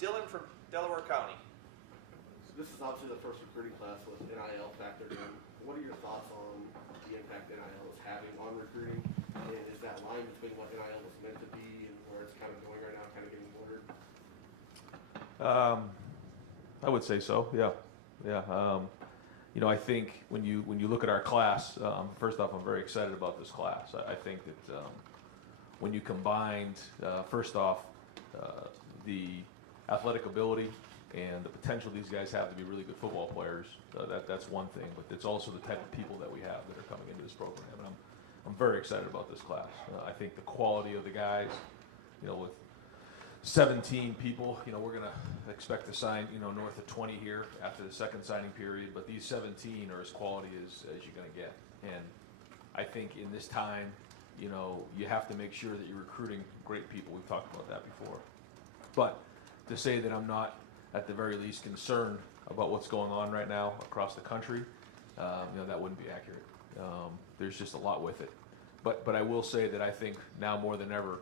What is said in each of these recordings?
Dylan from Delaware County. So this is obviously the first recruiting class with NIL factored in. What are your thoughts on the impact NIL is having on recruiting? And is that line between what NIL was meant to be and where it's kind of going right now kind of getting blurred? I would say so. Yeah. I think when you look at our class, first off, I'm very excited about this class. I think that when you combined, first off, the athletic ability and the potential these guys have to be really good football players, that's one thing. But it's also the type of people that we have that are coming into this program, and I'm very excited about this class. I think the quality of the guys, with 17 people, we're going to expect to sign, north of 20 here after the second signing period, but these 17 are as quality as you're going to get. And I think in this time, you have to make sure that you're recruiting great people. We've talked about that before. But to say that I'm not, at the very least, concerned about what's going on right now across the country, that wouldn't be accurate. There's just a lot with it. But I will say that I think now more than ever,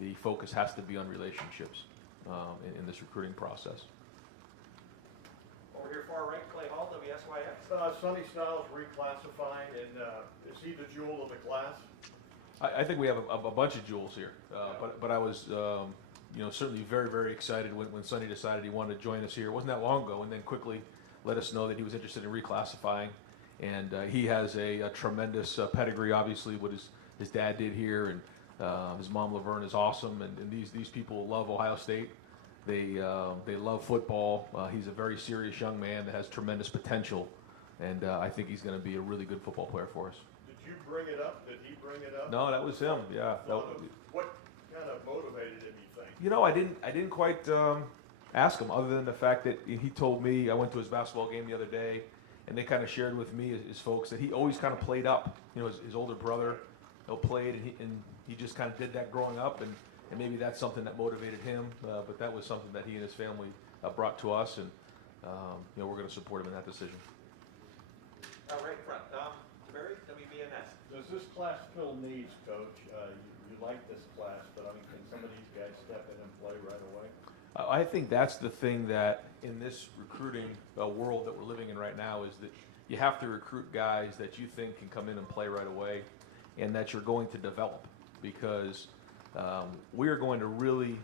the focus has to be on relationships in this recruiting process. Over here far right, Clay Hall, WSYX. Sonny Styles reclassifying, and is he the jewel of the class? I think we have a bunch of jewels here, but I was certainly very, very excited when Sonny decided he wanted to join us here. It wasn't that long ago, and then quickly let us know that he was interested in reclassifying. And he has a tremendous pedigree, obviously, what his dad did here, and his mom Laverne is awesome. And these people love Ohio State. They love football. He's a very serious young man that has tremendous potential, and I think he's going to be a really good football player for us. Did you bring it up? Did he bring it up? No, that was him. Yeah. What kind of motivated him, you think? I didn't quite ask him, other than the fact that he told me. I went to his basketball game the other day, and they kind of shared with me, his folks, that he always kind of played up. His older brother played, and he just kind of did that growing up, and maybe that's something that motivated him. But that was something that he and his family brought to us, and we're going to support him in that decision. Right in front, Barry, WBNS. Does this class fill needs, Coach? You like this class, but can some of these guys step in and play right away? I think that's the thing that in this recruiting world that we're living in right now is that you have to recruit guys that you think can come in and play right away, and that you're going to develop, because we are going to really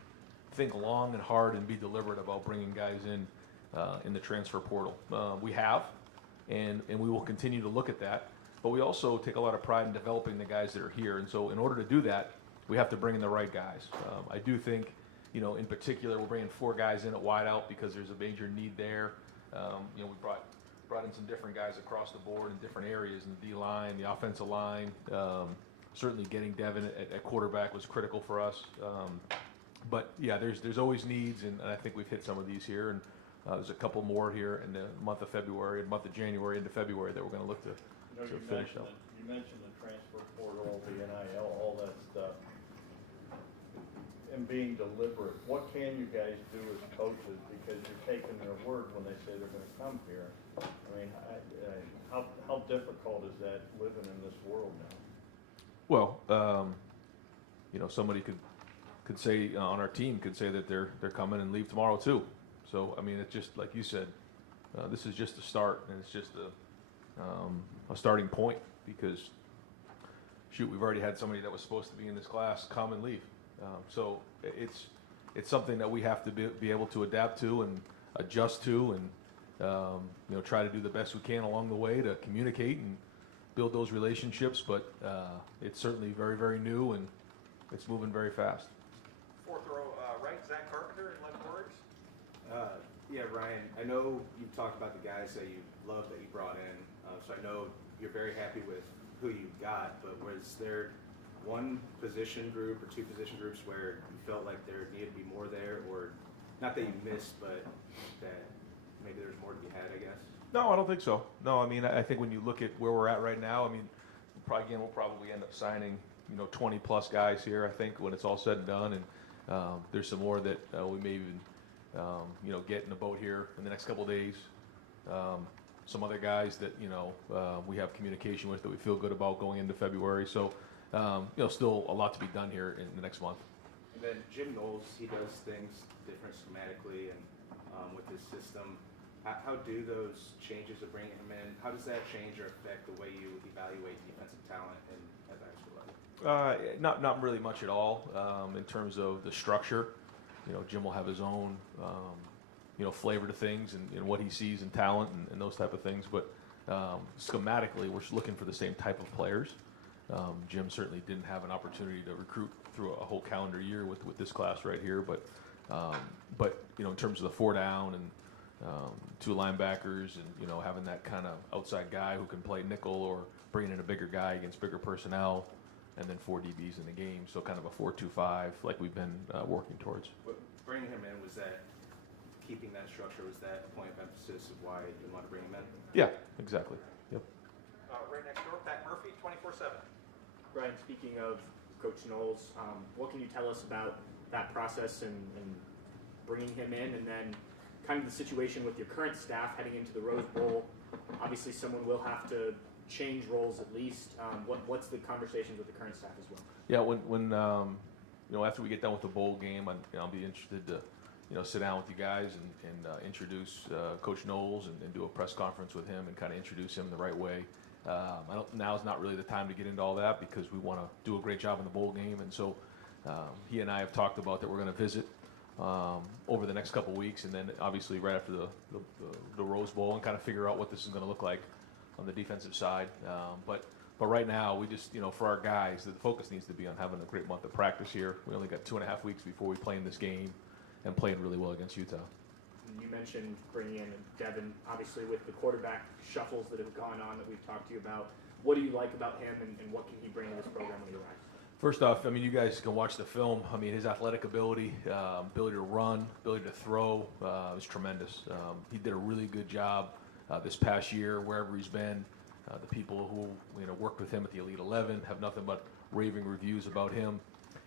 think long and hard and be deliberate about bringing guys in the transfer portal. We have, and we will continue to look at that, but we also take a lot of pride in developing the guys that are here, and so in order to do that, we have to bring in the right guys. I do think, in particular, we're bringing 4 guys in at wideout because there's a major need there. We brought in some different guys across the board in different areas, in the D-line, the offensive line. Certainly getting Devin at quarterback was critical for us. But yeah, there's always needs, and I think we've hit some of these here, and there's a couple more here in the month of February, and month of January into February that we're going to look to finish up. You mentioned the transfer portal, the NIL, all that stuff, and being deliberate. What can you guys do as coaches, because you're taking their word when they say they're going to come here? How difficult is that living in this world now? Well, somebody could say on our team could say that they're coming and leave tomorrow too. So it's just like you said, this is just a start, and it's just a starting point, because we've already had somebody that was supposed to be in this class come and leave. So it's something that we have to be able to adapt to and adjust to, and try to do the best we can along the way to communicate and build those relationships. But it's certainly very, very new, and it's moving very fast. Fourth row right, Zach Carpenter in left words. Yeah, Ryan, I know you've talked about the guys that you love that you brought in, so I know you're very happy with who you got, but was there one position group or 2 position groups where you felt like there needed to be more there, or not that you missed, but that maybe there's more to be had, I guess? No, I don't think so. No, I think when you look at where we're at right now, we'll probably end up signing 20 plus guys here, I think, when it's all said and done, and there's some more that we may even get in the boat here in the next couple of days. Some other guys that we have communication with that we feel good about going into February. So still a lot to be done here in the next month. And then Jim Knowles, he does things different schematically and with his system. How do those changes of bringing him in, how does that change or affect the way you evaluate defensive talent at the high school level? Not really much at all in terms of the structure. Jim will have his own flavor to things and what he sees in talent and those type of things. But schematically, we're looking for the same type of players. Jim certainly didn't have an opportunity to recruit through a whole calendar year with this class right here. But in terms of the 4 down and 2 linebackers and having that kind of outside guy who can play nickel or bringing in a bigger guy against bigger personnel, and then 4 DBs in the game, so kind of a 4-2-5 like we've been working towards. But bringing him in, was that keeping that structure? Was that a point of emphasis of why you want to bring him in? Yeah, exactly. Yep. Right next door, Pat Murphy, 24/7. Brian, speaking of Coach Knowles, what can you tell us about that process and bringing him in, and then kind of the situation with your current staff heading into the Rose Bowl? Obviously, someone will have to change roles at least. What's the conversations with the current staff as well? Yeah, when after we get done with the bowl game, I'll be interested to sit down with you guys and introduce Coach Knowles and do a press conference with him and kind of introduce him the right way. Now's not really the time to get into all that because we want to do a great job in the bowl game, and so he and I have talked about that we're going to visit over the next couple weeks, and then obviously right after the Rose Bowl, and kind of figure out what this is going to look like on the defensive side. But right now, we just, for our guys, the focus needs to be on having a great month of practice here. We only got 2.5 weeks before we play in this game and playing really well against Utah. You mentioned bringing in Devin, obviously with the quarterback shuffles that have gone on that we've talked to you about. What do you like about him, and what can he bring to this program when he arrives? First off, you guys can watch the film. His athletic ability, ability to run, ability to throw is tremendous. He did a really good job this past year wherever he's been. The people who worked with him at the Elite 11 have nothing but raving reviews about him.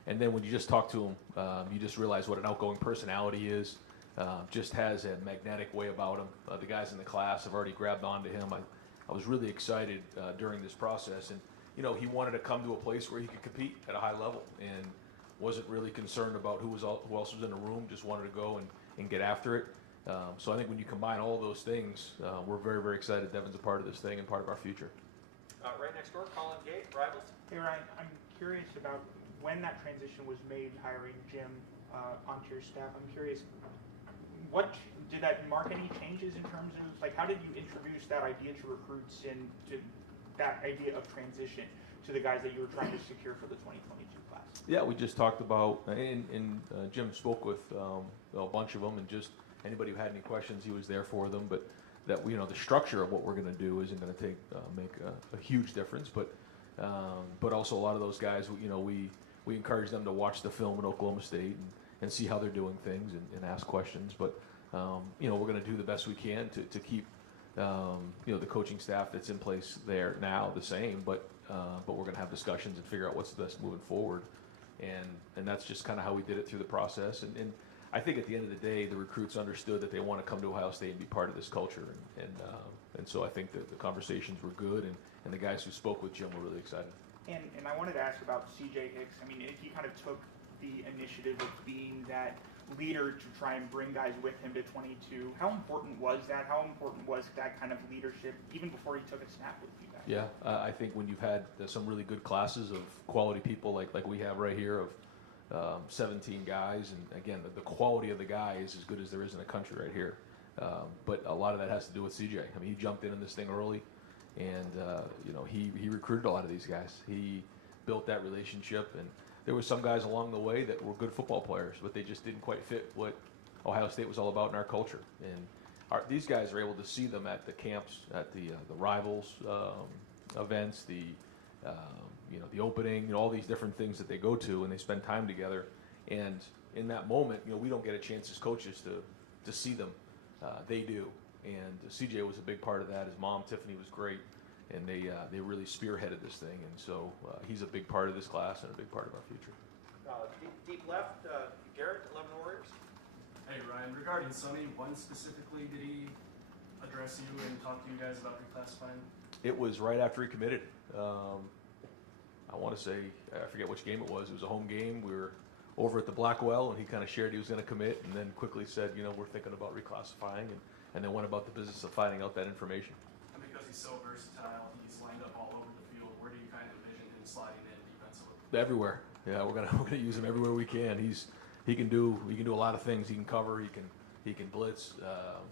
And then when you just talk to him, you just realize what an outgoing personality he is. Just has a magnetic way about him. The guys in the class have already grabbed onto him. I was really excited during this process, and he wanted to come to a place where he could compete at a high level and wasn't really concerned about who else was in the room, just wanted to go and get after it. So I think when you combine all of those things, we're very, very excited Devin's a part of this thing and part of our future. Right next door, Colin Gate, Rivals. Hey Ryan, I'm curious about when that transition was made, hiring Jim onto your staff. I'm curious, did that mark any changes in terms of, how did you introduce that idea to recruits and to that idea of transition to the guys that you were trying to secure for the 2022 class? Yeah, we just talked about, and Jim spoke with a bunch of them, and just anybody who had any questions, he was there for them. But that the structure of what we're going to do isn't going to make a huge difference. But also a lot of those guys, we encourage them to watch the film at Oklahoma State and see how they're doing things and ask questions. But we're going to do the best we can to keep the coaching staff that's in place there now the same. But we're going to have discussions and figure out what's the best moving forward. And that's just kind of how we did it through the process. And I think at the end of the day, the recruits understood that they want to come to Ohio State and be part of this culture. And so I think that the conversations were good, and the guys who spoke with Jim were really excited. And I wanted to ask about C.J. Hicks. He kind of took the initiative of being that leader to try and bring guys with him to 22. How important was that? How important was that kind of leadership even before he took a snap with you guys? Yeah, I think when you've had some really good classes of quality people like we have right here of 17 guys, and again, the quality of the guy is as good as there is in the country right here. But a lot of that has to do with CJ. He jumped in this thing early, and he recruited a lot of these guys. He built that relationship, and there were some guys along the way that were good football players, but they just didn't quite fit what Ohio State was all about in our culture. And these guys are able to see them at the camps, at the Rivals events, the opening, all these different things that they go to, and they spend time together. And in that moment, we don't get a chance as coaches to see them. They do. And CJ was a big part of that. His mom, Tiffany, was great. And they really spearheaded this thing. And so he's a big part of this class and a big part of our future. Deep left, Garrett, 11 Warriors. Hey Ryan, regarding Sonny, when specifically did he address you and talk to you guys about reclassifying? It was right after he committed. I want to say, I forget which game it was. It was a home game. We were over at the Blackwell, and he kind of shared he was going to commit, and then quickly said, we're thinking about reclassifying, and then went about the business of finding out that information. And because he's so versatile, he's lined up all over the field. Where do you kind of envision him sliding in defensively? Everywhere. Yeah, we're gonna use him everywhere we can. He can do a lot of things. He can cover. He can blitz.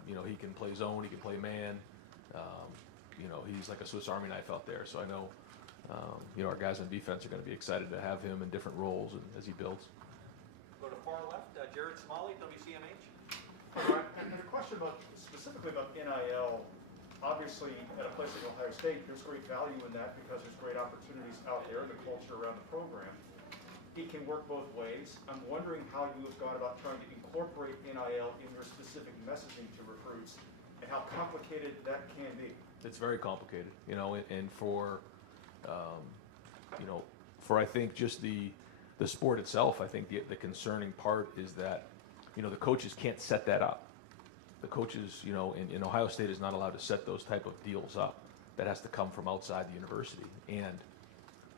He can play zone. He can play man. He's like a Swiss Army knife out there. So I know, our guys on defense are going to be excited to have him in different roles as he builds. Go to far left, Jared Smalley, WCMH. And a question specifically about NIL. Obviously, at a place like Ohio State, there's great value in that because there's great opportunities out there, the culture around the program. It can work both ways. I'm wondering how you have gone about trying to incorporate NIL in your specific messaging to recruits and how complicated that can be. It's very complicated, and for I think just the sport itself, I think the concerning part is that, the coaches can't set that up. The coaches, in Ohio State is not allowed to set those type of deals up. That has to come from outside the university.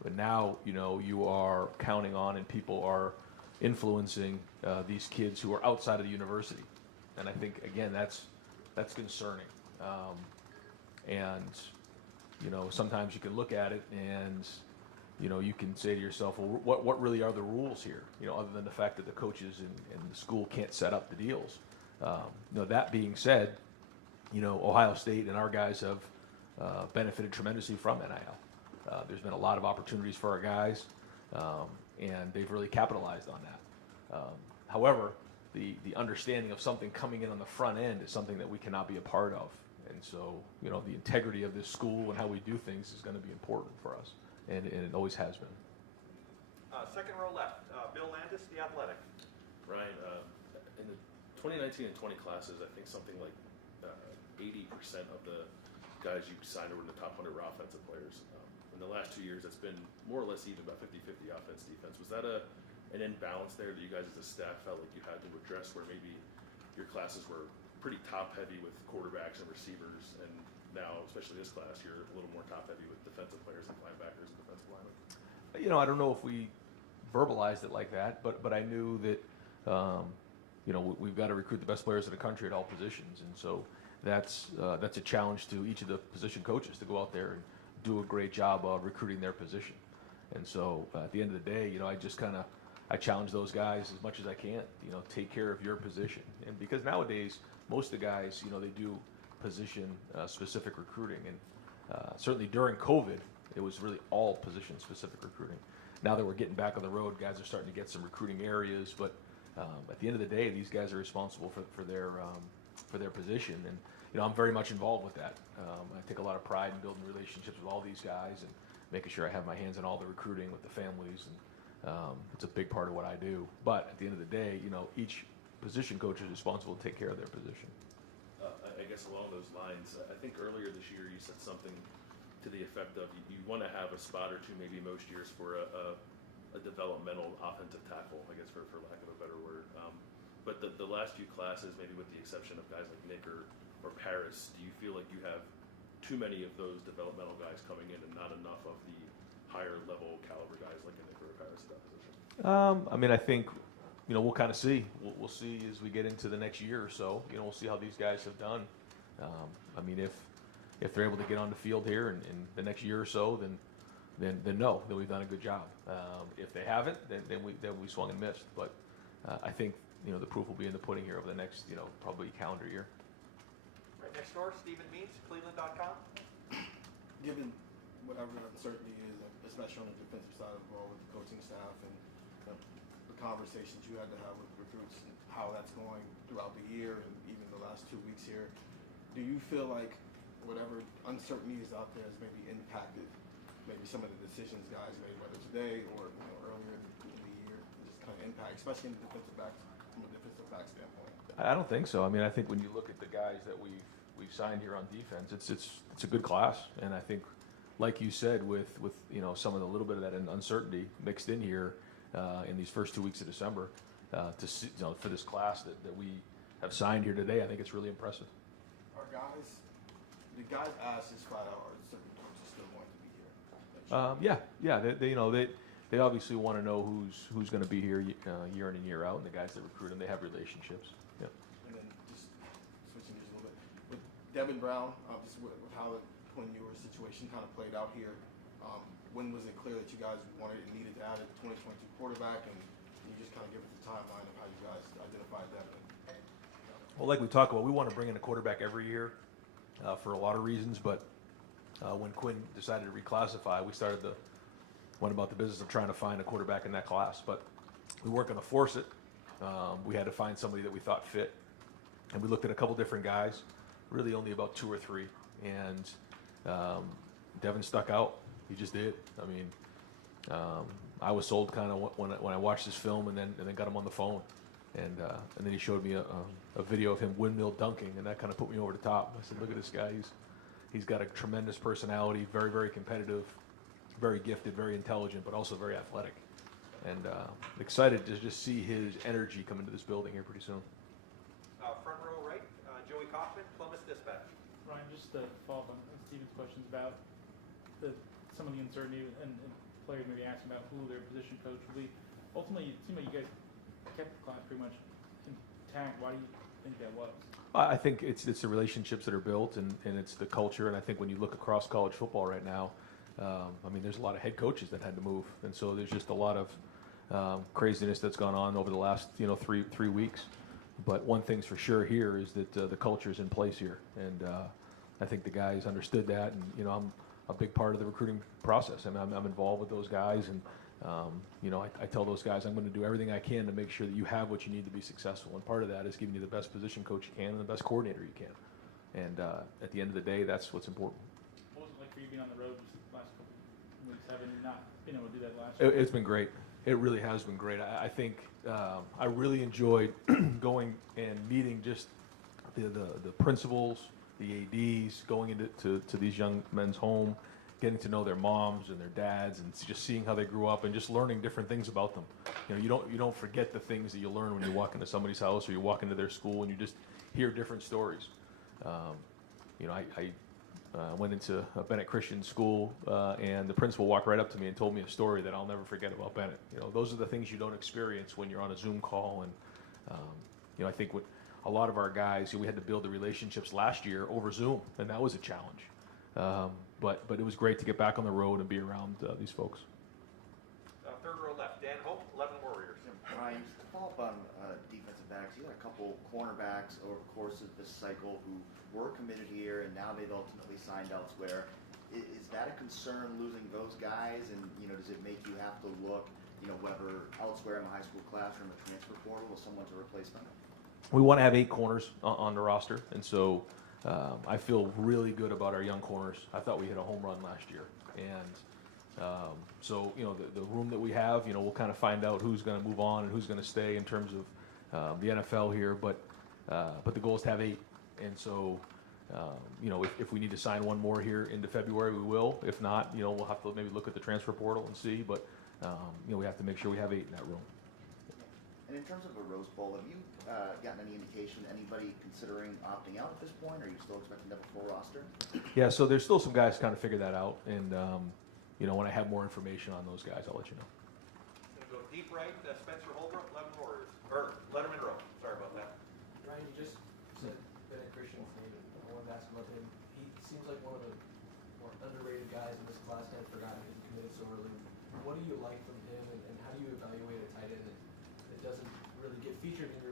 But now, you are counting on and people are influencing these kids who are outside of the university. And I think, again, that's concerning. Sometimes you can look at it and, you can say to yourself, well, what really are the rules here? Other than the fact that the coaches and the school can't set up the deals. That being said, Ohio State and our guys have benefited tremendously from NIL. There's been a lot of opportunities for our guys, and they've really capitalized on that. However, the understanding of something coming in on the front end is something that we cannot be a part of. And so, the integrity of this school and how we do things is going to be important for us, and it always has been. Second row left, Bill Landis, The Athletic. Ryan, in the 2019 and 20 classes, I think something like 80% of the guys you signed were in the top 100 were offensive players. In the last 2 years, it's been more or less even, about 50-50 offense, defense. Was that an imbalance there that you guys as a staff felt like you had to address, where maybe your classes were pretty top-heavy with quarterbacks and receivers, and now, especially this class, you're a little more top-heavy with defensive players and linebackers and defensive linemen? I don't know if we verbalized it like that, but I knew that, we've got to recruit the best players in the country at all positions, and so that's a challenge to each of the position coaches to go out there and do a great job of recruiting their position. And so at the end of the day, I challenge those guys as much as I can. Take care of your position, and because nowadays most of the guys, they do position specific recruiting, and certainly during COVID, it was really all position specific recruiting. Now that we're getting back on the road, guys are starting to get some recruiting areas, but at the end of the day, these guys are responsible for their position, and I'm very much involved with that. I take a lot of pride in building relationships with all these guys and making sure I have my hands on all the recruiting with the families, and it's a big part of what I do. But at the end of the day, each position coach is responsible to take care of their position. I guess along those lines, I think earlier this year you said something to the effect of you want to have a spot or two, maybe most years, for a developmental offensive tackle, I guess, for lack of a better word. But the last few classes, maybe with the exception of guys like Nick or Paris, do you feel like you have too many of those developmental guys coming in and not enough of the higher level caliber guys like a Nick or a Paris at that position? I think, we'll kind of see. We'll see as we get into the next year or so. We'll see how these guys have done. If they're able to get on the field here in the next year or so, then we've done a good job. If they haven't, then we swung and missed. But I think the proof will be in the pudding here over the next probably calendar year. Right next door, Stephen Means, Cleveland.com. Given whatever uncertainty is, especially on the defensive side of the ball with the coaching staff and the conversations you had to have with recruits and how that's going throughout the year and even the last 2 weeks here, do you feel like whatever uncertainty is out there has maybe impacted maybe some of the decisions guys made, whether today or earlier in the year, just kind of impact, especially in the defensive backs, from a defensive back standpoint? I don't think so. I think when you look at the guys that we've signed here on defense, it's a good class, and I think, like you said, with some of the little bit of that uncertainty mixed in here in these first 2 weeks of December, to see, for this class that we have signed here today, I think it's really impressive. The guys asked this flat out, are certain coaches still want to be here? they obviously want to know who's going to be here year in and year out, and the guys that recruit them, they have relationships. Yeah. And then just switching gears a little bit, with Devin Brown, just with how when your situation kind of played out here, when was it clear that you guys wanted and needed to add a 2022 quarterback, and you just kind of give us the timeline of how you guys identified Devin? Well, like we talked about, we want to bring in a quarterback every year for a lot of reasons, but when Quinn decided to reclassify, we went about the business of trying to find a quarterback in that class, but we weren't going to force it. We had to find somebody that we thought fit, and we looked at a couple different guys, really only about 2 or 3, and Devin stuck out. He just did. I mean, I was sold kind of when I watched this film, and then got him on the phone, and then he showed me a video of him windmill dunking, and that kind of put me over the top. I said, "Look at this guy. He's got a tremendous personality, very, very competitive, very gifted, very intelligent, but also very athletic." And excited to just see his energy come into this building here pretty soon. Front row right, Joey Kaufman, Plymouth Dispatch. Ryan, just to follow up on Steven's questions about some of the uncertainty and players maybe asking about who their position coach will be. Ultimately, it seemed like you guys kept the class pretty much intact. Why do you think that was? I think it's the relationships that are built, and it's the culture. And I think when you look across college football right now, I mean, there's a lot of head coaches that had to move, and so there's just a lot of craziness that's gone on over the last 3 weeks. But one thing's for sure here is that the culture is in place here, and I think the guys understood that. And I'm a big part of the recruiting process. I mean, I'm involved with those guys, and I tell those guys I'm going to do everything I can to make sure that you have what you need to be successful. And part of that is giving you the best position coach you can and the best coordinator you can. And at the end of the day, that's what's important. What was it like for you being on the road just the last couple of weeks, having not been able to do that last year? It's been great. It really has been great. I think I really enjoyed going and meeting just the principals, the ADs, going into these young men's home, getting to know their moms and their dads, and just seeing how they grew up, and just learning different things about them. You don't forget the things that you learn when you walk into somebody's house or you walk into their school, and you just hear different stories. I went into a Bennett Christian school, and the principal walked right up to me and told me a story that I'll never forget about Bennett. Those are the things you don't experience when you're on a Zoom call. And I think with a lot of our guys, we had to build the relationships last year over Zoom, and that was a challenge. But it was great to get back on the road and be around these folks. Third row left, Dan Hope, 11 Warriors. Ryan, just to follow up on defensive backs, you had a couple cornerbacks over the course of this cycle who were committed here, and now they've ultimately signed elsewhere. Is that a concern, losing those guys? And does it make you have to look, whether elsewhere in the high school classroom, the transfer portal, or someone to replace them? We want to have 8 corners on the roster, and so I feel really good about our young corners. I thought we hit a home run last year, and so the room that we have, we'll kind of find out who's going to move on and who's going to stay in terms of the NFL here. But the goal is to have 8, and so if we need to sign one more here into February, we will. If not, we'll have to maybe look at the transfer portal and see. But we have to make sure we have 8 in that room. And in terms of a Rose Bowl, have you gotten any indication, anybody considering opting out at this point? Or are you still expecting to have a full roster? Yeah, so there's still some guys kind of figure that out, and when I have more information on those guys, I'll let you know. Go deep right, Spencer Holbrook, 11 Warriors, or Letterman Row. Sorry about that. Ryan, you just said Bennett Christian's name. I wanted to ask about him. He seems like one of the more underrated guys in this class, and I'd forgotten he committed so early. What do you like from him, and how do you evaluate a tight end that doesn't really get featured in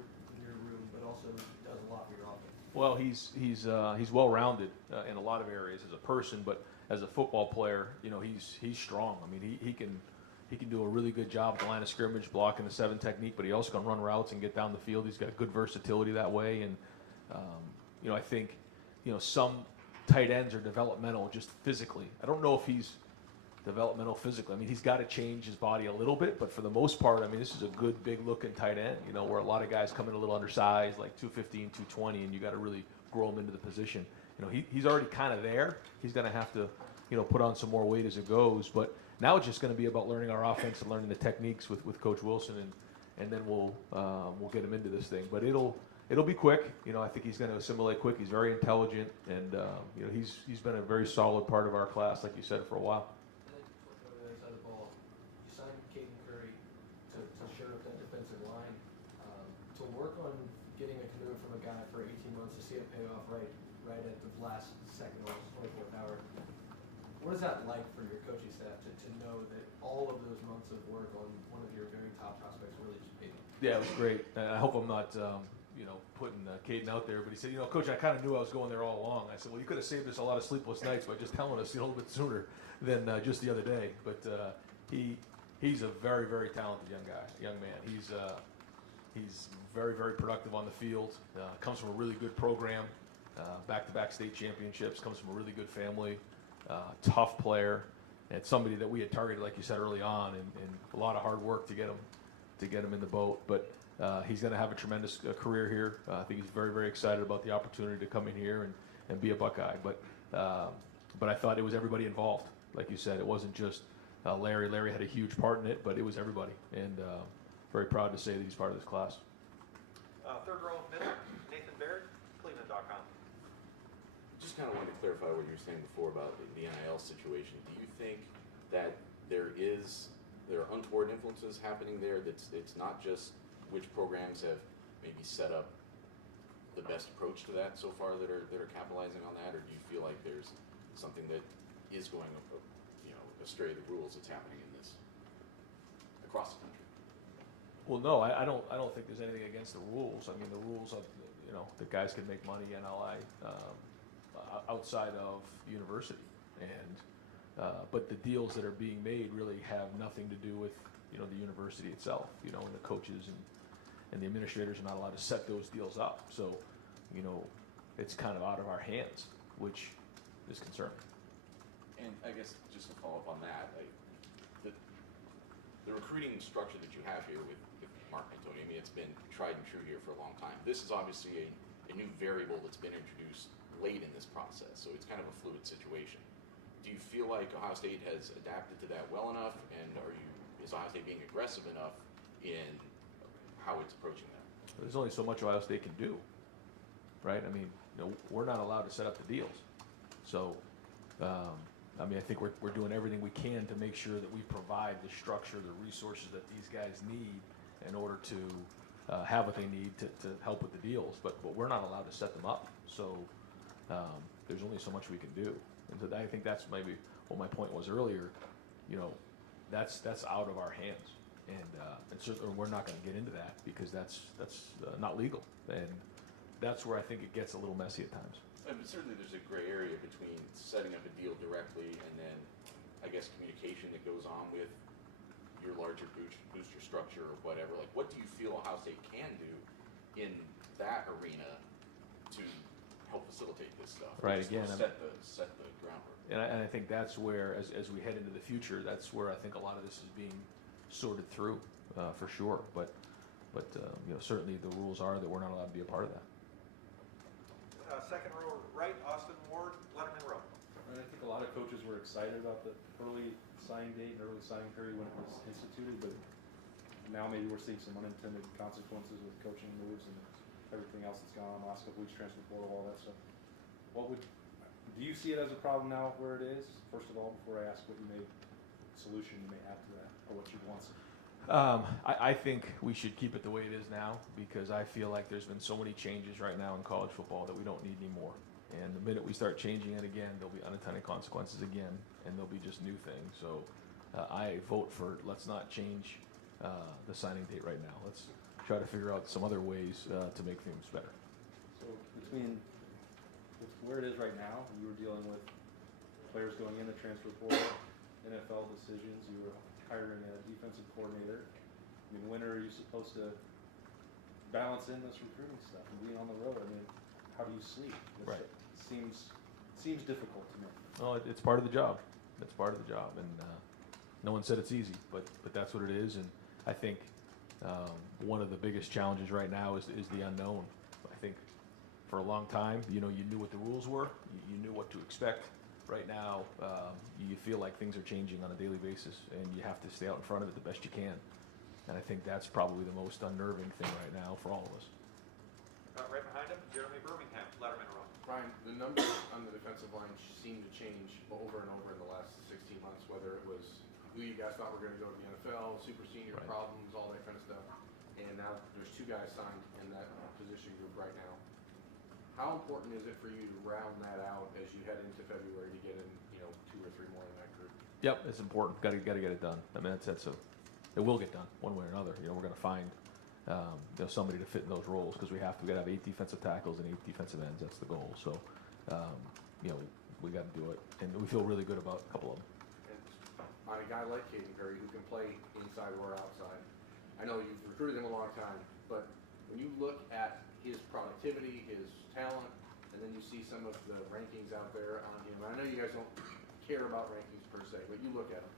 your room, but also does a lot for your offense? Well, he's well-rounded in a lot of areas as a person, but as a football player, he's strong. I mean, he can do a really good job at the line of scrimmage, blocking the 7 technique, but he also can run routes and get down the field. He's got good versatility that way, and I think some tight ends are developmental just physically. I don't know if he's developmental physically. I mean, he's got to change his body a little bit, but for the most part, I mean, this is a good, big-looking tight end, where a lot of guys come in a little undersized, like 215, 220, and you got to really grow him into the position. He's already kind of there. He's going to have to, put on some more weight as it goes, but now it's just going to be about learning our offense and learning the techniques with Coach Wilson, and then we'll get him into this thing. But it'll be quick. I think he's going to assimilate quick. He's very intelligent, and he's been a very solid part of our class, like you said, for a while. And then flipping over the other side of the ball, you signed defensive line. To work on getting a commitment from a guy for 18 months to see it pay off right at the last second, almost 24th hour. What is that like for your coaching staff to know that all of those months of work on one of your very top prospects really just paid off? Yeah, it was great. And I hope I'm not, putting Caden out there, but he said, Coach, I kind of knew I was going there all along. I said, well, you could have saved us a lot of sleepless nights by just telling us a little bit sooner than just the other day. But he's a very, very talented young man. He's very, very productive on the field. Comes from a really good program, back-to-back state championships. Comes from a really good family, tough player, and somebody that we had targeted, like you said early on, and a lot of hard work to get him in the boat. But he's going to have a tremendous career here. I think he's very, very excited about the opportunity to come in here and be a Buckeye. But I thought it was everybody involved. Like you said, it wasn't just Larry. Larry had a huge part in it, but it was everybody. And very proud to say that he's part of this class. Third row, middle, Nathan Baird, Cleveland.com. Just kind of wanted to clarify what you were saying before about the NIL situation. Do you think that there are untoward influences happening there? It's not just which programs have maybe set up the best approach to that so far that are capitalizing on that, or do you feel like there's something that is going astray the rules that's happening in this across the country? Well, no, I don't think there's anything against the rules. I mean, the rules of the guys can make money NLI outside of the university, and but the deals that are being made really have nothing to do with the university itself. And the coaches and the administrators are not allowed to set those deals up. So, it's kind of out of our hands, which is concerning. And I guess just to follow up on that, the recruiting structure that you have here with Mark Antoni, I mean, it's been tried and true here for a long time. This is obviously a new variable that's been introduced late in this process, so it's kind of a fluid situation. Do you feel like Ohio State has adapted to that well enough, and is Ohio State being aggressive enough in how it's approaching that? There's only so much Ohio State can do, right? I mean, we're not allowed to set up the deals. So, I think we're doing everything we can to make sure that we provide the structure, the resources that these guys need in order to have what they need to help with the deals. But we're not allowed to set them up. So there's only so much we can do. And so I think that's maybe what my point was earlier. That's out of our hands. And certainly we're not going to get into that because that's not legal. And that's where I think it gets a little messy at times. Certainly there's a gray area between setting up a deal directly and then, I guess, communication that goes on with your larger booster structure or whatever. Like, what do you feel Ohio State can do in that arena to help facilitate this stuff? Right, again, set the groundwork. And I think that's where, as we head into the future, that's where I think a lot of this is being sorted through, for sure. But certainly the rules are that we're not allowed to be a part of that. Second row right, Austin Ward, Letterman row. I think a lot of coaches were excited about the early signing date and early signing period when it was instituted, but now maybe we're seeing some unintended consequences with coaching moves and everything else that's gone on the last couple weeks, transfer portal, all that stuff. Do you see it as a problem now where it is? First of all, before I ask what solution you may have to that, or what you want to see. I think we should keep it the way it is now because I feel like there's been so many changes right now in college football that we don't need any more. And the minute we start changing it again, there'll be unintended consequences again, and there'll be just new things. So I vote for let's not change the signing date right now. Let's try to figure out some other ways to make things better. So between where it is right now, you were dealing with players going in the transfer portal, NFL decisions, you were hiring a defensive coordinator. I mean, when are you supposed to balance in this recruiting stuff and being on the road? I mean, how do you sleep? Right. Seems difficult to me. Well, it's part of the job. It's part of the job, and no one said it's easy, but that's what it is. And I think one of the biggest challenges right now is the unknown. I think for a long time, you knew what the rules were, you knew what to expect. Right now, you feel like things are changing on a daily basis, and you have to stay out in front of it the best you can. And I think that's probably the most unnerving thing right now for all of us. Right behind him, Jeremy Birmingham, Letterman row. Brian, the numbers on the defensive line seem to change over and over in the last 16 months, whether it was who you guys thought were going to go to the NFL, super senior problems, all that kind of stuff. now there's 2 guys signed in that position group right now. How important is it for you to round that out as you head into February to get in, 2 or 3 more in that group? Yep, it's important. Got to get it done. I mean, it will get done one way or another. We're going to find somebody to fit in those roles because we got to have 8 defensive tackles and 8 defensive ends. That's the goal. So, we got to do it, and we feel really good about a couple of them. And on a guy like Caden Perry who can play inside or outside, I know you've recruited him a long time, but when you look at his productivity, his talent, and then you see some of the rankings out there on him, I know you guys don't care about rankings per se, but you look at them.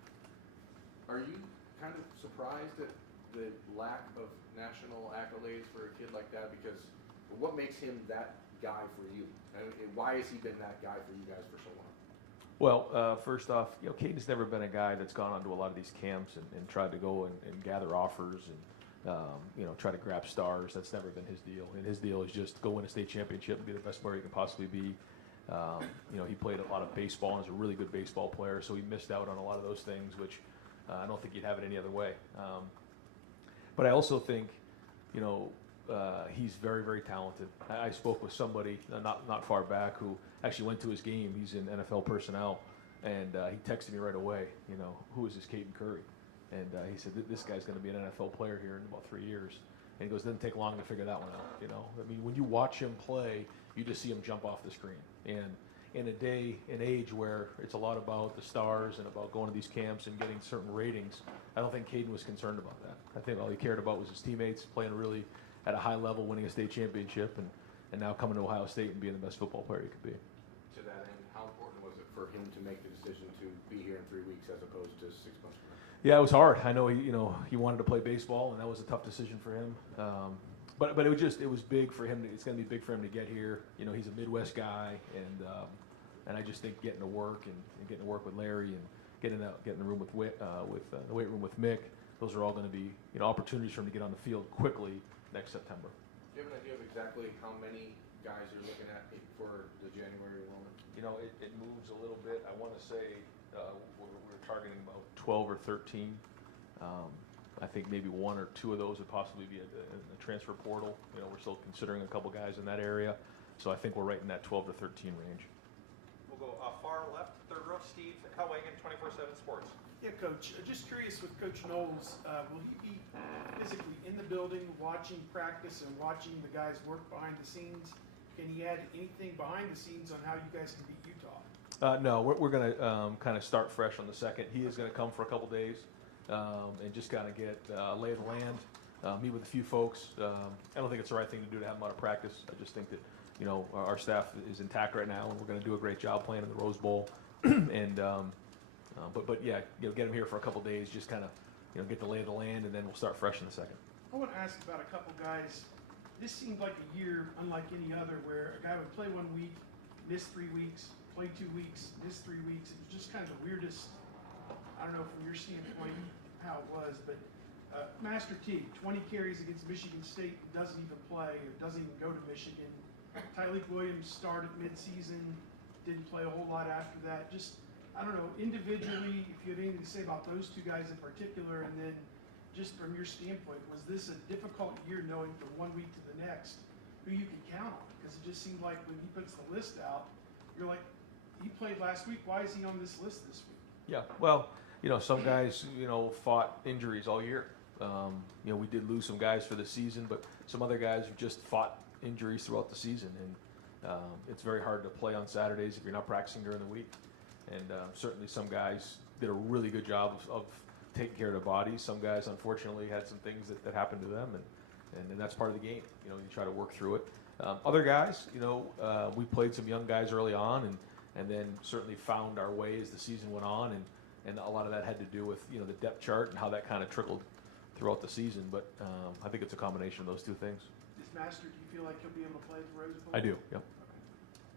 Are you kind of surprised at the lack of national accolades for a kid like that? Because what makes him that guy for you? And why has he been that guy for you guys for so long? Well, first off, Caden's never been a guy that's gone onto a lot of these camps and tried to go and gather offers and try to grab stars. That's never been his deal. And his deal is just go win a state championship and be the best player he can possibly be. He played a lot of baseball and is a really good baseball player, so he missed out on a lot of those things, which I don't think you'd have it any other way. But I also think, he's very, very talented. I spoke with somebody not far back who actually went to his game. He's in NFL personnel, and he texted me right away, who is this Caden Curry? And he said, this guy's going to be an NFL player here in about 3 years. And he goes, it doesn't take long to figure that one out, I mean, when you watch him play, you just see him jump off the screen. And in a day and age where it's a lot about the stars and about going to these camps and getting certain ratings, I don't think Caden was concerned about that. I think all he cared about was his teammates playing really at a high level, winning a state championship, and now coming to Ohio State and being the best football player he could be. To that end, how important was it for him to make the decision to be here in 3 weeks as opposed to 6 months from now? Yeah, it was hard. I know he wanted to play baseball, and that was a tough decision for him. But it was big for him. It's going to be big for him to get here. He's a Midwest guy, and I just think getting to work and getting to work with Larry and getting in the room with the weight room with Mick, those are all going to be opportunities for him to get on the field quickly next September. Do you have an idea of exactly how many guys you're looking at for the January enrollment? It moves a little bit. I want to say we're targeting about 12 or 13. I think maybe 1 or 2 of those would possibly be in the transfer portal. We're still considering a couple guys in that area. So I think we're right in that 12 to 13 range. We'll go far left, 3rd row, Steve Helwagen, 24/7 Sports. Yeah, Coach. Just curious with Coach Knowles, will he be physically in the building, watching practice and watching the guys work behind the scenes? Can he add anything behind the scenes on how you guys can beat Utah? No, we're going to kind of start fresh on the 2nd. He is going to come for a couple days and just kind of get lay of the land, meet with a few folks. I don't think it's the right thing to do to have him out of practice. I just think that our staff is intact right now, and we're going to do a great job playing in the Rose Bowl. And but yeah, get him here for a couple days, just kind of get the lay of the land, and then we'll start fresh in the 2nd. I want to ask about a couple guys. This seemed like a year unlike any other, where a guy would play 1 week, miss 3 weeks, play 2 weeks, miss 3 weeks. It was just kind of the weirdest. I don't know from your standpoint how it was, but Master T, 20 carries against Michigan State, doesn't even play or doesn't even go to Michigan. Tyleek Williams started midseason, didn't play a whole lot after that. Just, I don't know, individually, if you have anything to say about those 2 guys in particular, and then just from your standpoint, was this a difficult year knowing from 1 week to the next who you could count on? Because it just seemed like when he puts the list out, you're like, he played last week, why is he on this list this week? Yeah, well, some guys, fought injuries all year. We did lose some guys for the season, but some other guys who just fought injuries throughout the season, and it's very hard to play on Saturdays if you're not practicing during the week. And certainly some guys did a really good job of taking care of their bodies. Some guys, unfortunately, had some things that happened to them, and that's part of the game. You try to work through it. Other guys, we played some young guys early on, and then certainly found our way as the season went on, and a lot of that had to do with the depth chart and how that kind of trickled throughout the season. But I think it's a combination of those 2 things. This Master, do you feel like he'll be able to play at the Rose Bowl? I do, yep.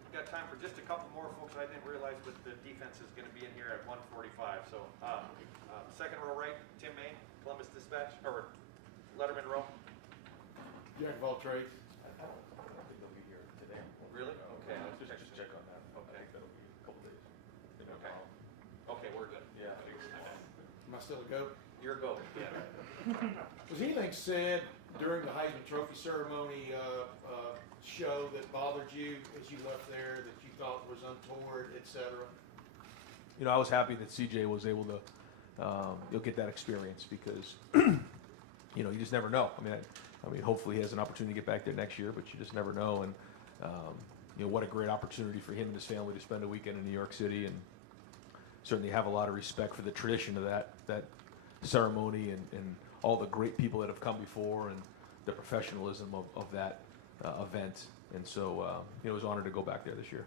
We've got time for just a couple more folks. I didn't realize, but the defense is going to be in here at 1:45. So 2nd row right, Tim May, Columbus Dispatch, or Letterman row. Jack of all trades. I don't think they'll be here today. Really? Okay. Just check on that. Okay. I think that'll be a couple days. Okay. Okay, we're good. Yeah. Am I still a goat? You're a go. Yeah. Was anything said during the Heisman Trophy ceremony show that bothered you as you left there, that you thought was untoward, et cetera? You know, I was happy that CJ was able to you'll get that experience because you know, you just never know. I mean, hopefully he has an opportunity to get back there next year, but you just never know. And you know, what a great opportunity for him and his family to spend a weekend in New York City, and certainly have a lot of respect for the tradition of that ceremony and all the great people that have come before and the professionalism of that event. And so you know, it was an honor to go back there this year.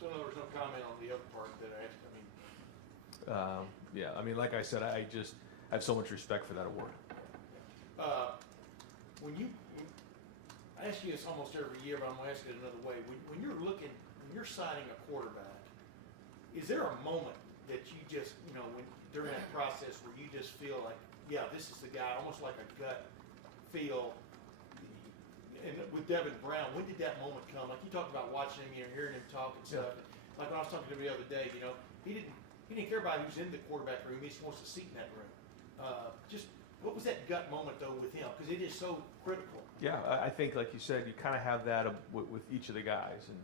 So there was no comment on the other part that I asked. Yeah, I mean, like I said, I have so much respect for that award. I ask you this almost every year, but I'm gonna ask it another way. When you're signing a quarterback, is there a moment that you just, you know, during that process where you just feel like, yeah, this is the guy, almost like a gut feel? And with Devin Brown, when did that moment come? Like you talked about watching him, you know, hearing him talk and stuff. Like when I was talking to him the other day, you know, he didn't care about who's in the quarterback room. He just wants a seat in that room. Just what was that gut moment though with him? Because it is so critical. Yeah, I think, like you said, you kind of have that with each of the guys. And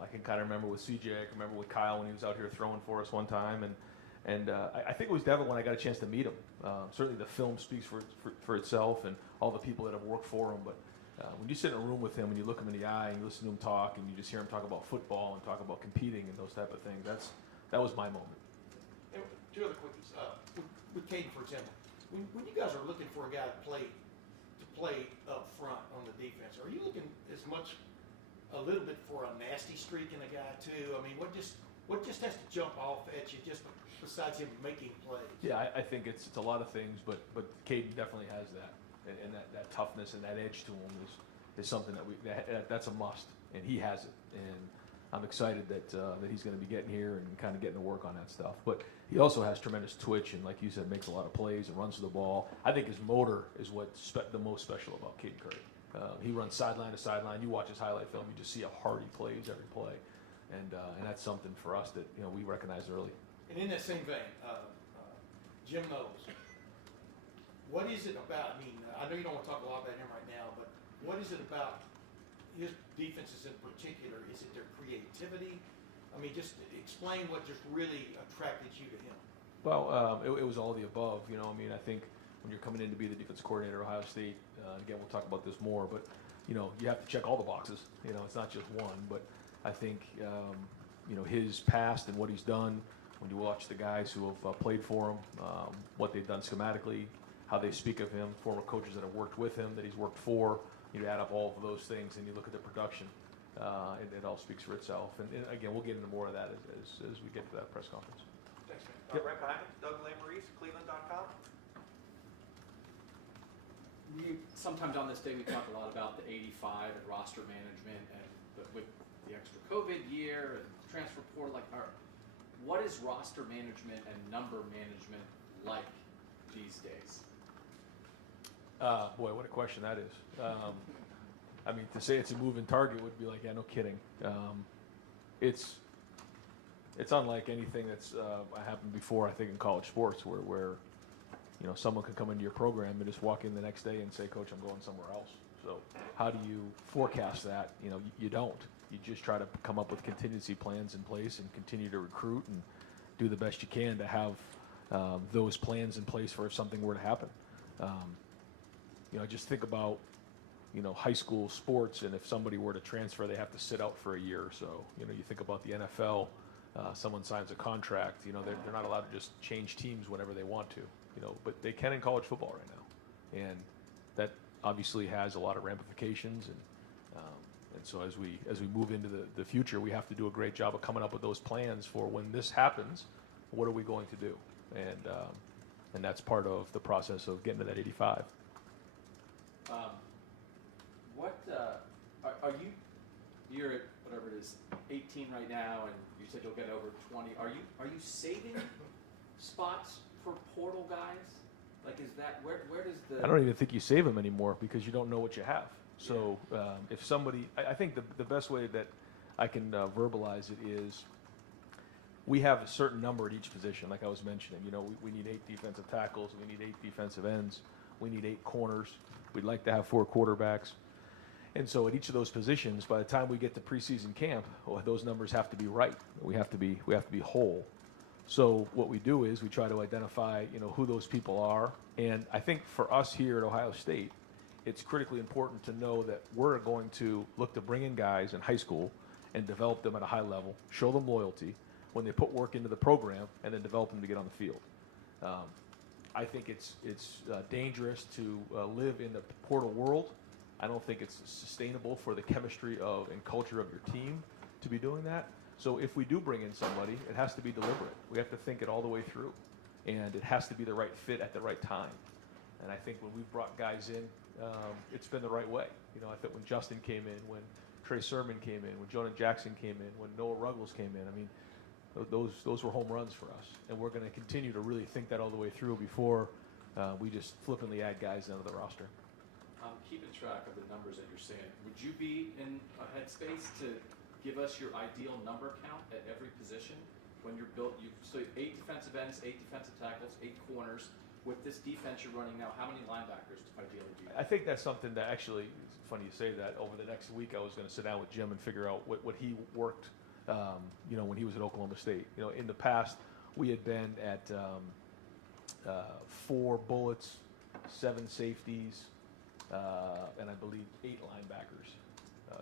I can kind of remember with CJ, I can remember with Kyle when he was out here throwing for us one time. And I think it was Devin when I got a chance to meet him. Certainly the film speaks for itself and all the people that have worked for him. But when you sit in a room with him and you look him in the eye and you listen to him talk and you just hear him talk about football and talk about competing and those type of things, that was my moment. And two other quickies. With Caden, for example, when you guys are looking for a guy to play up front on the defense, are you looking as much a little bit for a nasty streak in a guy too? I mean, what just has to jump off at you just besides him making plays? Yeah, I think it's a lot of things, but Caden definitely has that, and that toughness and that edge to him is something that's a must, and he has it. And I'm excited that he's going to be getting here and kind of getting to work on that stuff. But he also has tremendous twitch and, like you said, makes a lot of plays and runs to the ball. I think his motor is what's the most special about Caden Curry. He runs sideline to sideline. You watch his highlight film, you just see how hard he plays every play, and that's something for us that we recognize early. And in that same vein, Jim Knowles, what is it about? I mean, I know you don't want to talk a lot about him right now, but what is it about his defenses in particular? Is it their creativity? I mean, just explain what just really attracted you to him. Well, it was all the above. I mean, I think when you're coming in to be the defensive coordinator at Ohio State, again, we'll talk about this more, but you have to check all the boxes. It's not just one. But I think his past and what he's done. When you watch the guys who have played for him, what they've done schematically, how they speak of him, former coaches that have worked with him, that he's worked for, you add up all of those things and you look at the production. It all speaks for itself. And again, we'll get into more of that as we get to that press conference. Thanks, man. Yep. Right behind him, Doug Lamarice, Cleveland.com. Sometimes on this day we talk a lot about the 85 and roster management, and with the extra COVID year and transfer portal, what is roster management and number management like these days? Boy, what a question that is. I mean, to say it's a moving target would be like, yeah, no kidding. It's unlike anything that's happened before, I think, in college sports, where someone could come into your program and just walk in the next day and say, Coach, I'm going somewhere else. So how do you forecast that? You don't. You just try to come up with contingency plans in place and continue to recruit and do the best you can to have those plans in place for if something were to happen. Just think about high school sports, and if somebody were to transfer, they have to sit out for a year or so. You think about the NFL, someone signs a contract, they're not allowed to just change teams whenever they want to, but they can in college football right now. And that obviously has a lot of ramifications, and so as we move into the future, we have to do a great job of coming up with those plans for when this happens, what are we going to do? And that's part of the process of getting to that 85. You're at whatever it is, 18 right now, and you said you'll get over 20. Are you saving spots for portal guys? Is that where does the? I don't even think you save them anymore because you don't know what you have. So if somebody, I think the best way that I can verbalize it is we have a certain number at each position. Like I was mentioning, we need 8 defensive tackles, we need 8 defensive ends, we need 8 corners. We'd like to have 4 quarterbacks. And so at each of those positions, by the time we get to preseason camp, those numbers have to be right. We have to be whole. So what we do is we try to identify, who those people are. And I think for us here at Ohio State, it's critically important to know that we're going to look to bring in guys in high school and develop them at a high level, show them loyalty when they put work into the program, and then develop them to get on the field. I think it's dangerous to live in the portal world. I don't think it's sustainable for the chemistry and culture of your team to be doing that. So if we do bring in somebody, it has to be deliberate. We have to think it all the way through, and it has to be the right fit at the right time. And I think when we've brought guys in, it's been the right way. I think when Justin came in, when Trey Sermon came in, when Jonah Jackson came in, when Noah Ruggles came in, I mean, those were home runs for us. And we're going to continue to really think that all the way through before we just flippantly add guys onto the roster. Keeping track of the numbers that you're saying, would you be in a headspace to give us your ideal number count at every position when you're built? So 8 defensive ends, 8 defensive tackles, 8 corners. With this defense you're running now, how many linebackers ideally do you have? I think that's something that actually, it's funny you say that. Over the next week, I was going to sit down with Jim and figure out what he worked, when he was at Oklahoma State. In the past, we had been at 4 bullets, 7 safeties, and I believe 8 linebackers,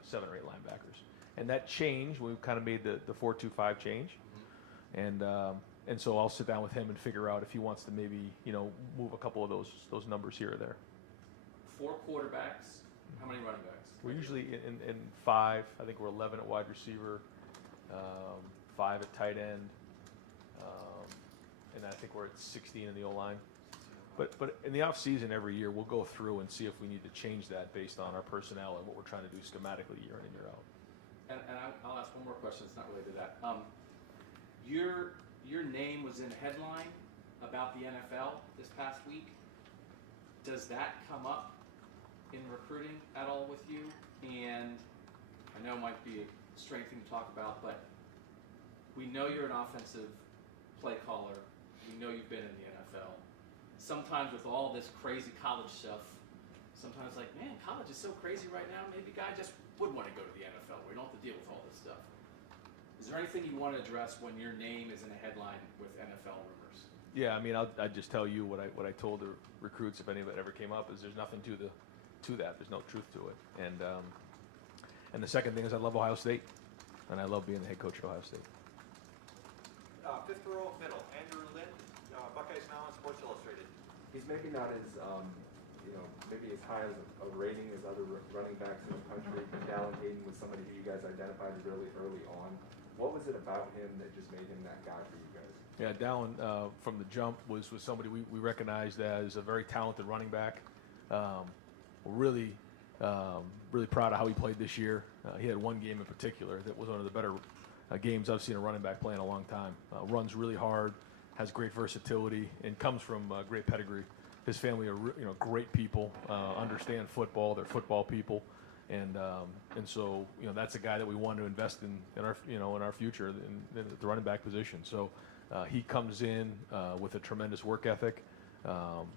7 or 8 linebackers. And that changed. We kind of made the 4-2-5 change. Mm-hmm. And so I'll sit down with him and figure out if he wants to maybe, move a couple of those numbers here or there. 4 quarterbacks. How many running backs? We're usually in 5. I think we're 11 at wide receiver, 5 at tight end, and I think we're at 16 in the O-line. But in the off season every year, we'll go through and see if we need to change that based on our personnel and what we're trying to do schematically year in and year out. And I'll ask one more question that's not related to that. Your name was in a headline about the NFL this past week. Does that come up in recruiting at all with you? And I know it might be a strange thing to talk about, but we know you're an offensive play caller. We know you've been in the NFL. Sometimes with all this crazy college stuff, sometimes man, college is so crazy right now, maybe a guy just would want to go to the NFL where you don't have to deal with all this stuff. Is there anything you want to address when your name is in a headline with NFL rumors? Yeah, I mean, I'd just tell you what I told the recruits if any of it ever came up is there's nothing to that. There's no truth to it. And the second thing is I love Ohio State, and I love being the head coach at Ohio State. 5th row middle, Andrew Lind, Buckeyes Now and Sports Illustrated. He's maybe not as, maybe as high as a rating as other running backs in the country. But Dallin Hayden was somebody who you guys identified really early on. What was it about him that just made him that guy for you guys? Yeah, Dallin from the jump was somebody we recognized as a very talented running back. We're really proud of how he played this year. He had one game in particular that was one of the better games I've seen a running back play in a long time. Runs really hard, has great versatility, and comes from great pedigree. His family are great people, understand football. They're football people, and so that's a guy that we want to invest in our future in the running back position. So he comes in with a tremendous work ethic.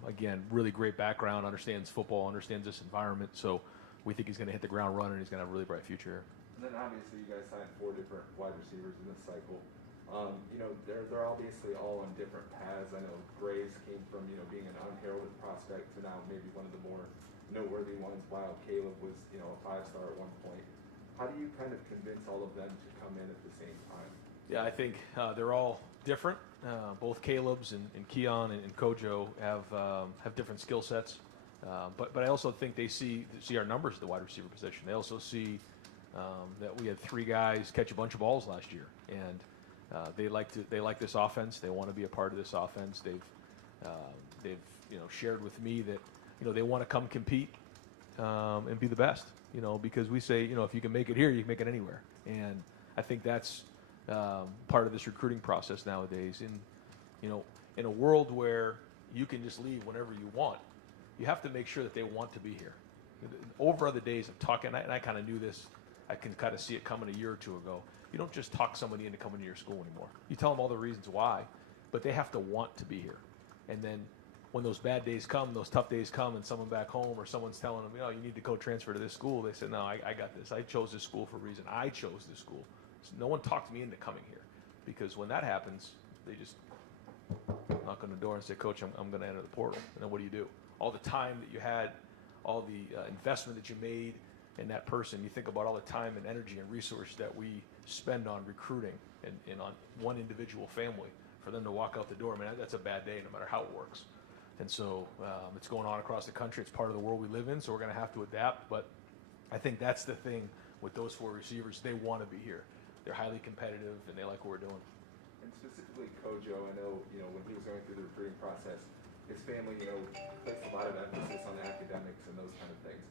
Again, really great background, understands football, understands this environment. So we think he's going to hit the ground running. He's going to have a really bright future here. And then obviously you guys signed 4 different wide receivers in this cycle. They're obviously all on different paths. I know Graves came from being an unheralded prospect to now maybe one of the more noteworthy ones, while Caleb was a 5-star at one point. How do you kind of convince all of them to come in at the same time? Yeah, I think they're all different. Both Caleb's and Keon and Kojo have different skill sets. But I also think they see our numbers at the wide receiver position. They also see that we had 3 guys catch a bunch of balls last year, and they like this offense. They want to be a part of this offense. They've shared with me that they want to come compete and be the best. Because we say if you can make it here, you can make it anywhere. And I think that's part of this recruiting process nowadays. In a world where you can just leave whenever you want, you have to make sure that they want to be here. Over the days of talking, and I kind of knew this, I can kind of see it coming a year or 2 ago. You don't just talk somebody into coming to your school anymore. You tell them all the reasons why, but they have to want to be here. And then when those bad days come, those tough days come, and someone back home or someone's telling them, you need to go transfer to this school, they said, no, I got this. I chose this school for a reason. I chose this school. So no one talked me into coming here, because when that happens, they just knock on the door and say, Coach, I'm going to enter the portal. And then what do? All the time that you had, all the investment that you made in that person, you think about all the time and energy and resource that we spend on recruiting and on one individual family, for them to walk out the door, man, that's a bad day no matter how it works. And so it's going on across the country. It's part of the world we live in, so we're going to have to adapt. But I think that's the thing with those 4 receivers. They want to be here. They're highly competitive, and they like what we're doing. And specifically Kojo, I know, when he was going through the recruiting process, his family, placed a lot of emphasis on academics and those kind of things.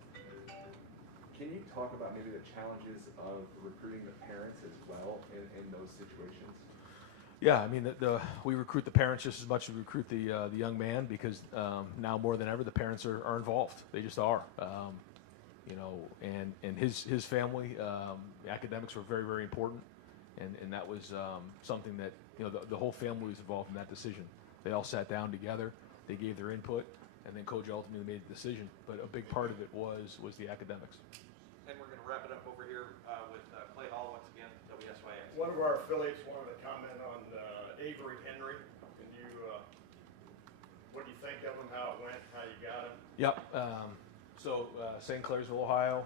Can you talk about maybe the challenges of recruiting the parents as well in those situations? Yeah, I mean, we recruit the parents just as much as we recruit the young man, because now more than ever, the parents are involved. They just are. And his family, academics were very, very important, and that was something that the whole family was involved in that decision. They all sat down together, they gave their input, and then Coach ultimately made the decision. But a big part of it was the academics. And we're going to wrap it up over here with Clay Hall once again, WSYX. One of our affiliates wanted to comment on Avery Henry. Can you, what do you think of him, how it went, how you got him? Yep. So St. Clairsville, Ohio,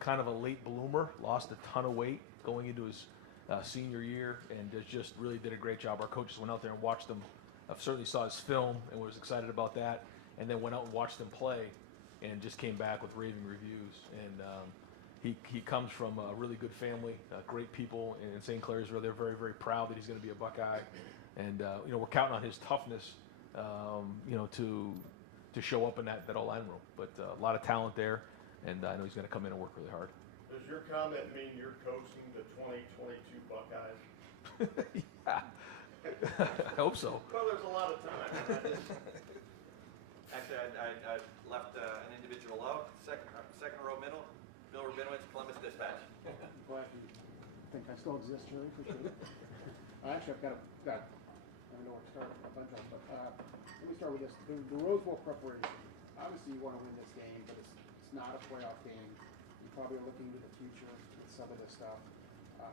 kind of a late bloomer, lost a ton of weight going into his senior year, and just really did a great job. Our coaches went out there and watched him. Certainly saw his film and was excited about that, and then went out and watched him play, and just came back with raving reviews. And he comes from a really good family, great people in St. Clairsville. They're very, very proud that he's going to be a Buckeye, and we're counting on his toughness, to show up in that O-line room. But a lot of talent there, and I know he's going to come in and work really hard. Does your comment mean you're coaching the 2022 Buckeyes? Yeah. I hope so. Well, there's a lot of time. Actually, I left an individual out. Second row middle, Bill Rabinowitz, Columbus Dispatch. Glad you think I still exist, Jerry. Appreciate it. Actually, I've got I don't know where to start, a bunch of them, but let me start with this. The Rose Bowl preparation. Obviously, you want to win this game, but it's not a playoff game. You probably are looking to the future with some of this stuff.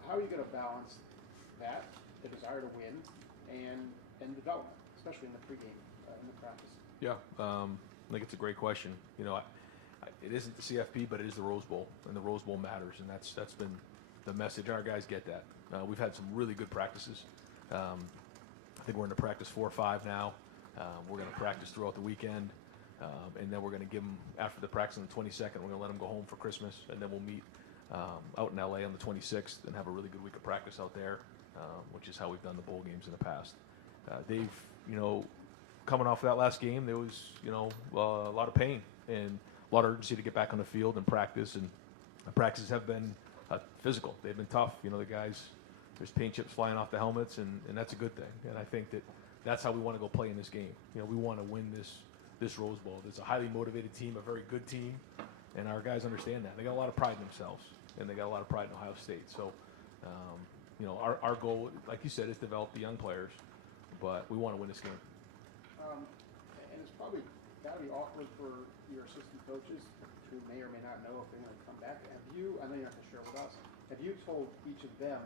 How are you going to balance that, the desire to win, and development, especially in the pregame, in the practice? Yeah, I think it's a great question. It isn't the CFP, but it is the Rose Bowl, and the Rose Bowl matters, and that's been the message. Our guys get that. We've had some really good practices. I think we're into practice 4 or 5 now. We're going to practice throughout the weekend, and then we're going to give them, after the practice on the 22nd, we're going to let them go home for Christmas, and then we'll meet out in LA on the 26th and have a really good week of practice out there, which is how we've done the bowl games in the past. They've, coming off of that last game, there was, a lot of pain and a lot of urgency to get back on the field and practice. And the practices have been physical. They've been tough. The guys, there's paint chips flying off the helmets, and that's a good thing. And I think that's how we want to go play in this game. We want to win this Rose Bowl. It's a highly motivated team, a very good team, and our guys understand that. They got a lot of pride in themselves, and they got a lot of pride in Ohio State. So, our goal, like you said, is to develop the young players, but we want to win this game. And it's probably got to be awkward for your assistant coaches who may or may not know if they're going to come back. I know you're not going to share with us, have you told each of them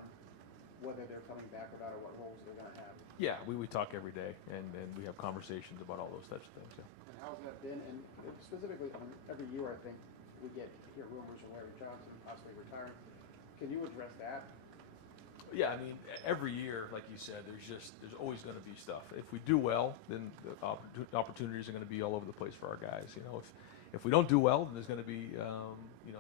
whether they're coming back or not, or what roles they're going to have? Yeah, we talk every day, and we have conversations about all those types of things. Yeah. And how's that been? And specifically, every year I think we hear rumors of Larry Johnson possibly retiring. Can you address that? Yeah, I mean, every year, like you said, there's always going to be stuff. If we do well, then the opportunities are going to be all over the place for our guys. If we don't do well, then there's going to be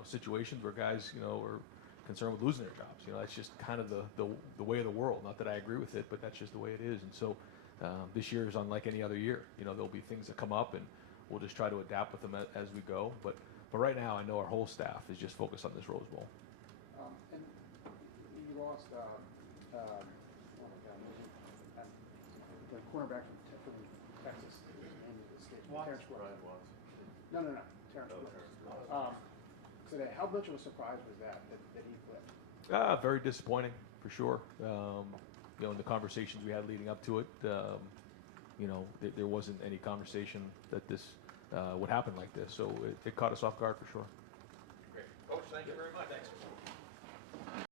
situations where guys are concerned with losing their jobs. That's just kind of the way of the world. Not that I agree with it, but that's just the way it is. And so this year is unlike any other year. There'll be things that come up, and we'll just try to adapt with them as we go. But right now, I know our whole staff is just focused on this Rose Bowl. And you lost the cornerback from Texas. Terrence Watts. No. Terrence Watts. Today, how much of a surprise was that he flipped? Very disappointing, for sure. In the conversations we had leading up to it, there wasn't any conversation that this would happen like this. So it caught us off guard for sure. Great. Coach, thank you very much. Thanks.